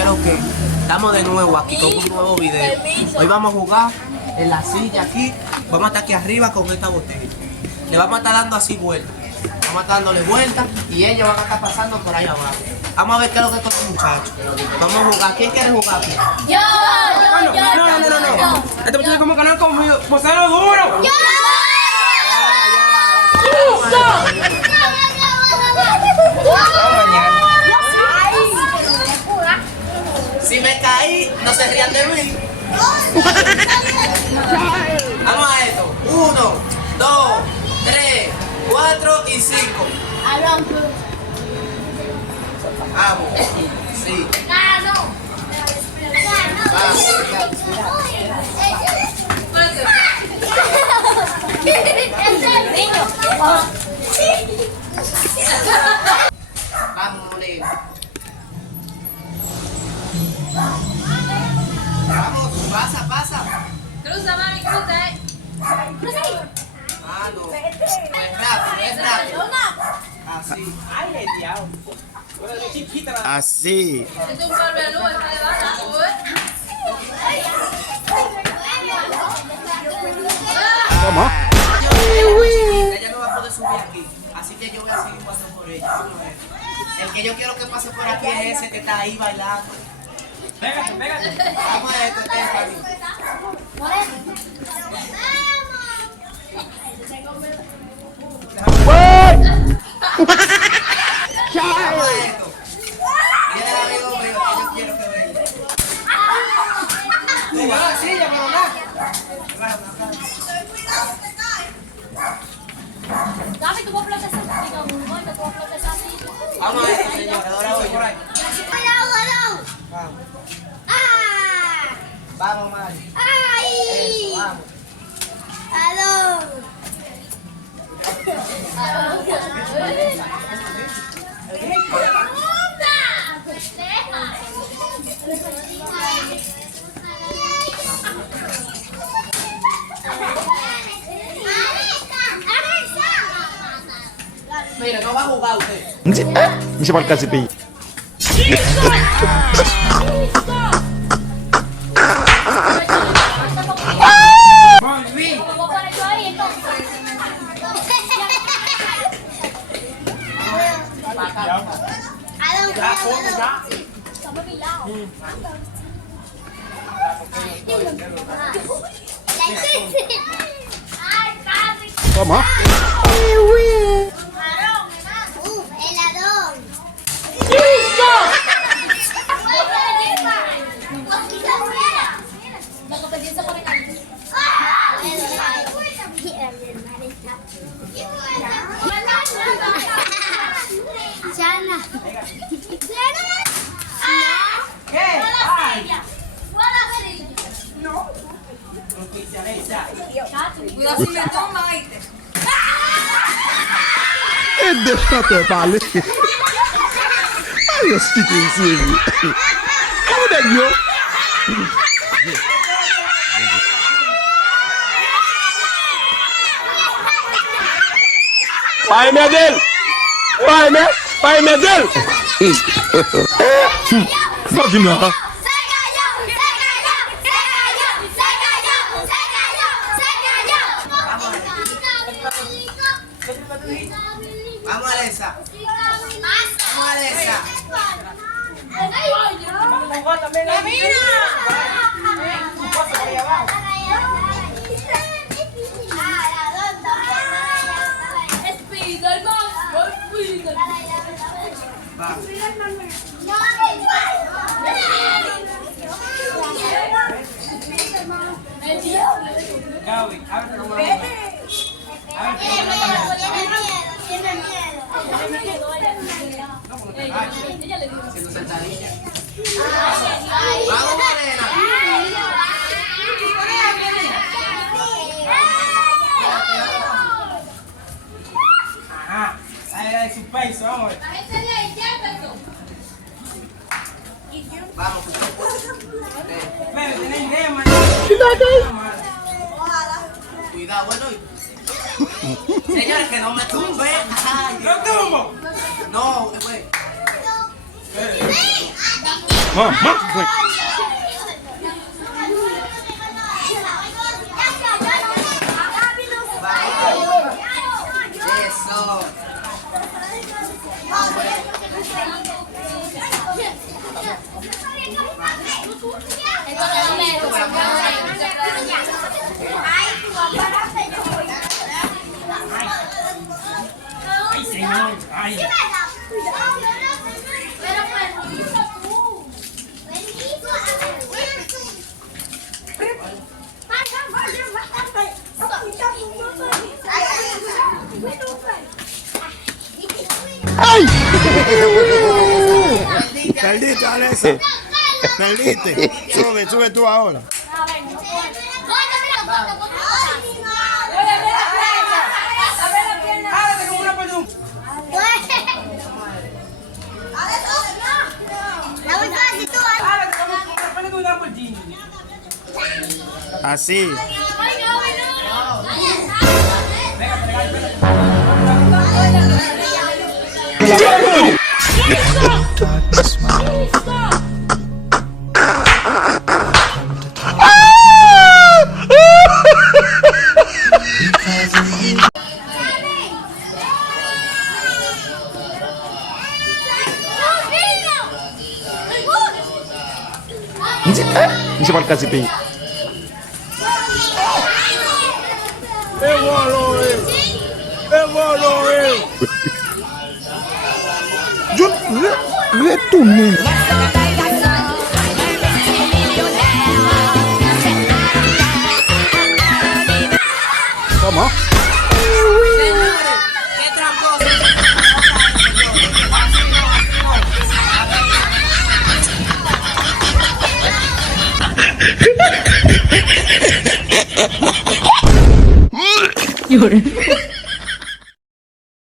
¿qué es lo que? Estamos de nuevo aquí con un nuevo video. Hoy vamos a jugar en la silla aquí. Vamos a estar aquí arriba con esta botella. Le vamos a estar dando así vueltas. Vamos a estar dándole vueltas y ellos van a estar pasando por ahí abajo. Vamos a ver qué es lo que estos muchachos. Vamos a jugar. ¿Quién quiere jugar aquí? Yo. No. Este muchacho como canal conmigo. Pues lo duro. Si me caí, no se rían de mí. Vamos a esto. 1, 2, 3, 4 y 5. Vamos. Sí. Vamos, Moreno. Vamos, pasa. Cruza, mami, cruza, Ah, no. Es rápido. Así. Ay, el diablo. Chiquita la... Así. Es un polvo de luz, está debajo. ¿Cómo? Ella no va a poder subir aquí. Así que yo voy a seguir pasando por ella. Vamos a ver. El que yo quiero que pase por aquí es ese que está ahí bailando. Pégate. Vamos a esto, Stephanie. Vamos a esto. Viene el amigo mío que yo quiero que venga. Tú vas así, ya me lo das. Dame, tú puedes flotar esa Vamos a esto, señores. Ahora voy por ahí. Vamos, Mari. Eso, vamos. Mire, no va a jugar usted. Ini siapa kasih pi? Muy bien. ¿Cómo? La competencia por el Chana. ¿Qué? Ay. Cuidado si me toma, ¿viste? Déjate, vale. Ay, Dios, chico, en serio. ¿Cómo de yo? Pai Medel! Pai Medel! Vagina! Vamos, Alessa. Vamos, Alessa. Gaby, ábrete como la Haciendo sentadilla. Vamos, Morena. Ajá. Ahí su peso, vamos. Vamos, Pero tenés idea, man. cuidado, bueno. Señores, que no me tumbe. Ay, ¡Lo tumbo! no, güey. Mamá, güey. Eso. Ay, señor. Ay. ¡Ay! Perdiste, Alexa. Perdiste. Sube tú ahora. Ábrete como una pelú. Ábrete como una pelú de un Lamborghini. Así. Ini siapa kasih pi? Jut, lihat tuh nih. Sama? Qué tramposo. Llore.